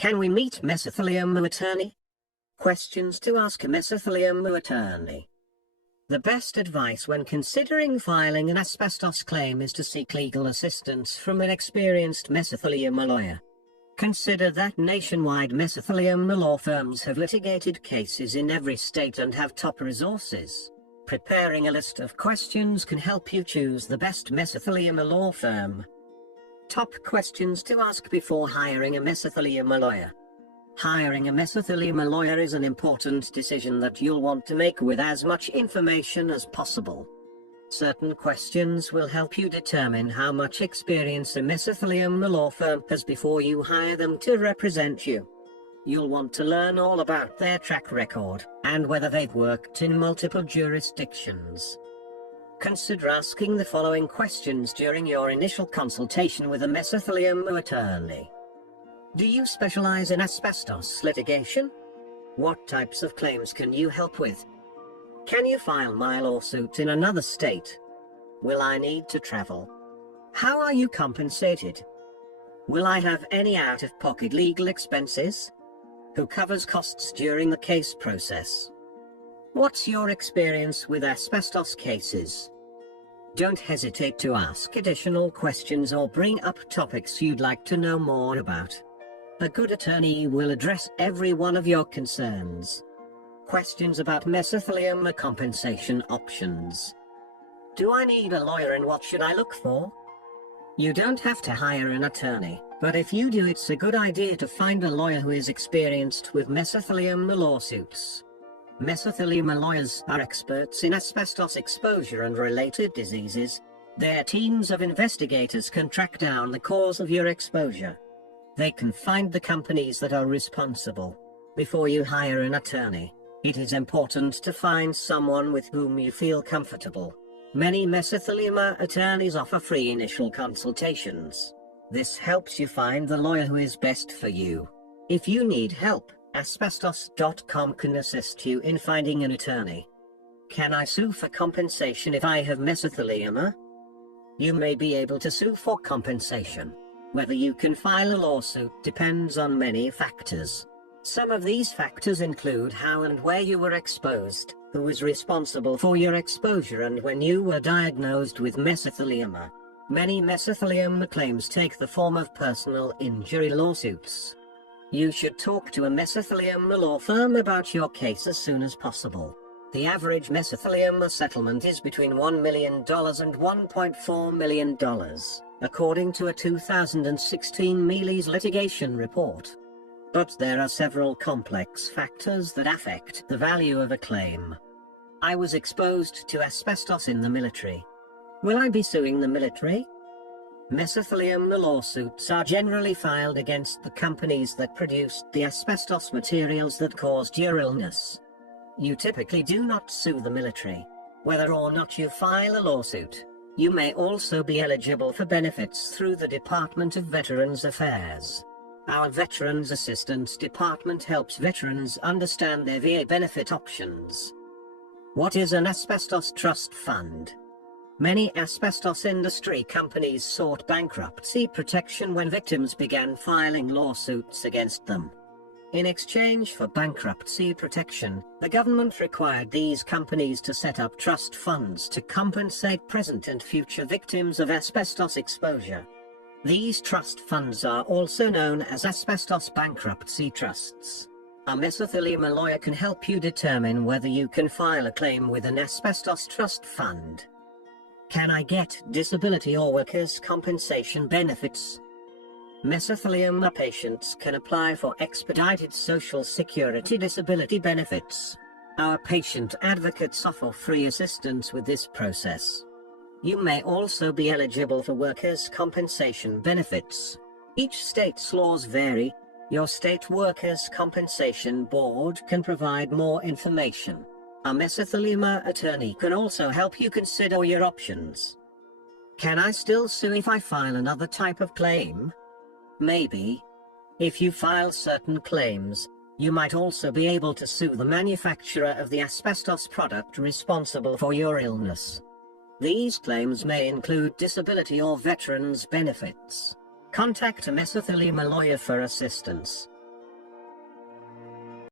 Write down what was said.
Can we meet mesothelioma attorney? Questions to ask a mesothelioma attorney. The best advice when considering filing an asbestos claim is to seek legal assistance from an experienced mesothelioma lawyer. Consider that nationwide mesothelioma law firms have litigated cases in every state and have top resources. Preparing a list of questions can help you choose the best mesothelioma law firm. Top questions to ask before hiring a mesothelioma lawyer. Hiring a mesothelioma lawyer is an important decision that you'll want to make with as much information as possible. Certain questions will help you determine how much experience a mesothelioma law firm has before you hire them to represent you. You'll want to learn all about their track record, and whether they've worked in multiple jurisdictions. Consider asking the following questions during your initial consultation with a mesothelioma attorney. Do you specialize in asbestos litigation? What types of claims can you help with? Can you file my lawsuit in another state? Will I need to travel? How are you compensated? Will I have any out-of-pocket legal expenses? Who covers costs during the case process? What's your experience with asbestos cases? Don't hesitate to ask additional questions or bring up topics you'd like to know more about. A good attorney will address every one of your concerns. Questions about mesothelioma compensation options. Do I need a lawyer and what should I look for? You don't have to hire an attorney, but if you do, it's a good idea to find a lawyer who is experienced with mesothelioma lawsuits. Mesothelioma lawyers are experts in asbestos exposure and related diseases. Their teams of investigators can track down the cause of your exposure. They can find the companies that are responsible. Before you hire an attorney, it is important to find someone with whom you feel comfortable. Many mesothelioma attorneys offer free initial consultations. This helps you find the lawyer who is best for you. If you need help, asbestos.com can assist you in finding an attorney. Can I sue for compensation if I have mesothelioma? You may be able to sue for compensation. Whether you can file a lawsuit depends on many factors. Some of these factors include how and where you were exposed, who was responsible for your exposure, and when you were diagnosed with mesothelioma. Many mesothelioma claims take the form of personal injury lawsuits. You should talk to a mesothelioma law firm about your case as soon as possible. The average mesothelioma settlement is between $1 million and $1.4 million, according to a 2016 Mealy's litigation report. But there are several complex factors that affect the value of a claim. I was exposed to asbestos in the military. Will I be suing the military? Mesothelioma lawsuits are generally filed against the companies that produced the asbestos materials that caused your illness. You typically do not sue the military. Whether or not you file a lawsuit, you may also be eligible for benefits through the Department of Veterans Affairs. Our Veterans Assistance Department helps veterans understand their VA benefit options. What is an asbestos trust fund? Many asbestos industry companies sought bankruptcy protection when victims began filing lawsuits against them. In exchange for bankruptcy protection, the government required these companies to set up trust funds to compensate present and future victims of asbestos exposure. These trust funds are also known as asbestos bankruptcy trusts. A mesothelioma lawyer can help you determine whether you can file a claim with an asbestos trust fund. Can I get disability or workers' compensation benefits? Mesothelioma patients can apply for expedited Social Security disability benefits. Our patient advocates offer free assistance with this process. You may also be eligible for workers' compensation benefits. Each state's laws vary. Your state workers' compensation board can provide more information. A mesothelioma attorney can also help you consider your options. Can I still sue if I file another type of claim? Maybe. If you file certain claims, you might also be able to sue the manufacturer of the asbestos product responsible for your illness. These claims may include disability or veterans benefits. Contact a mesothelioma lawyer for assistance.